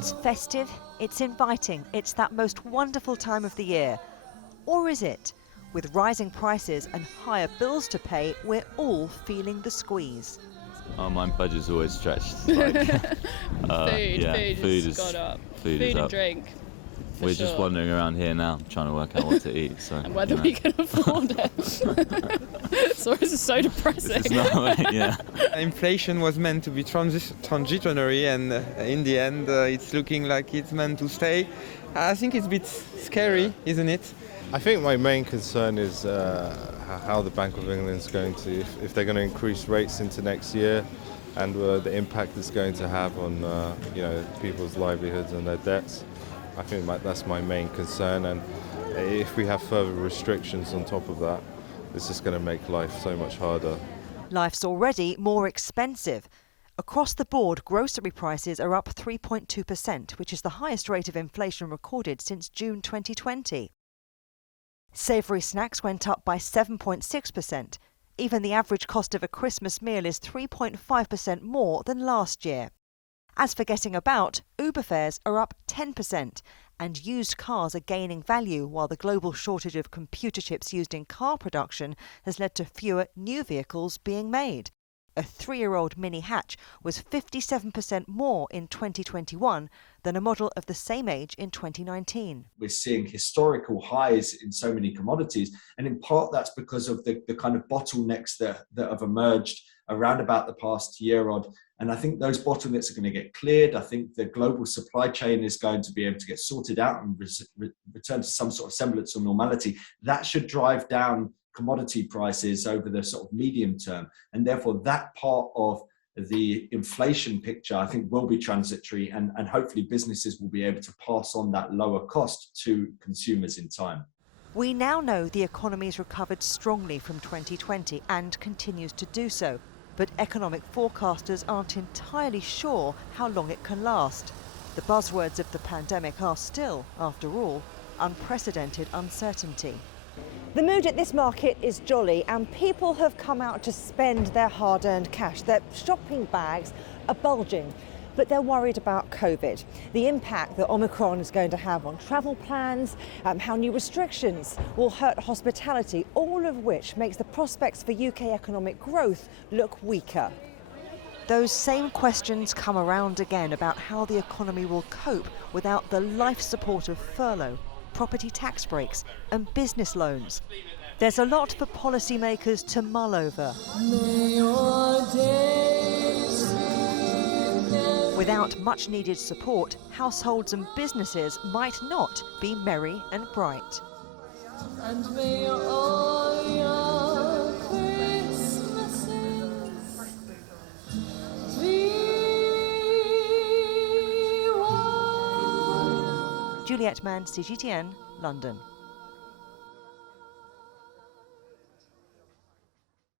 It's festive, it's inviting, it's that most wonderful time of the year. Or is it? With rising prices and higher bills to pay, we're all feeling the squeeze. Oh, my budget's always stretched. Like, Food has gone up. Food is and up. drink. We're just wandering around here now, trying to work out what to eat. So, and whether we can afford it. Sorry, this is so depressing. It's not, yeah. Inflation was meant to be transitory, and in the end, it's looking like it's meant to stay. I think it's a bit scary, isn't it? I think my main concern is how the Bank of England is going to, if they're going to increase rates into next year, and the impact it's going to have on people's livelihoods and their debts. I think that's my main concern, and if we have further restrictions on top of that, it's just going to make life so much harder. Life's already more expensive. Across the board, grocery prices are up 3.2%, which is the highest rate of inflation recorded since June 2020. Savoury snacks went up by 7.6%. Even the average cost of a Christmas meal is 3.5% more than last year. As for getting about, Uber fares are up 10%, and used cars are gaining value while the global shortage of computer chips used in car production has led to fewer new vehicles being made. A 3-year-old Mini Hatch was 57% more in 2021 than a model of the same age in 2019. We're seeing historical highs in so many commodities, and in part that's because of the kind of bottlenecks that have emerged around about the past year odd. And I think those bottlenecks are going to get cleared. I think the global supply chain is going to be able to get sorted out and return to some sort of semblance of normality. That should drive down commodity prices over the sort of medium term. And therefore that part of the inflation picture, I think, will be transitory, and hopefully businesses will be able to pass on that lower cost to consumers in time. We now know the economy's recovered strongly from 2020 and continues to do so. But economic forecasters aren't entirely sure how long it can last. The buzzwords of the pandemic are still, after all, unprecedented uncertainty. The mood at this market is jolly, and people have come out to spend their hard-earned cash. Their shopping bags are bulging, but they're worried about COVID, the impact that Omicron is going to have on travel plans, how new restrictions will hurt hospitality, all of which makes the prospects for UK economic growth look weaker. Those same questions come around again about how the economy will cope without the life support of furlough, property tax breaks and business loans. There's a lot for policymakers to mull over. Without much needed support, households and businesses might not be merry and bright. And may all your Christmases be Juliet Mann, CGTN, London.